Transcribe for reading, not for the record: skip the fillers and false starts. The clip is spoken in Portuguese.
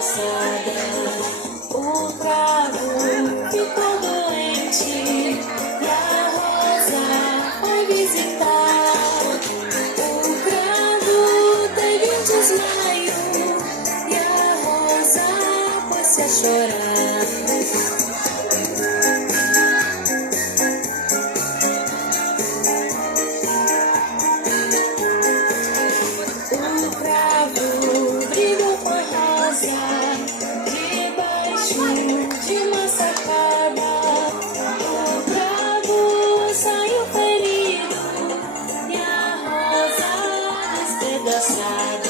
despedaçada. O cravo ficou doente e a rosa foi visitar. O cravo teve um desmaio e a rosa pôs-se a chorar. O cravo brigou com a rosa debaixo de uma sacada. O cravo saiu ferido e a rosa despedaçada.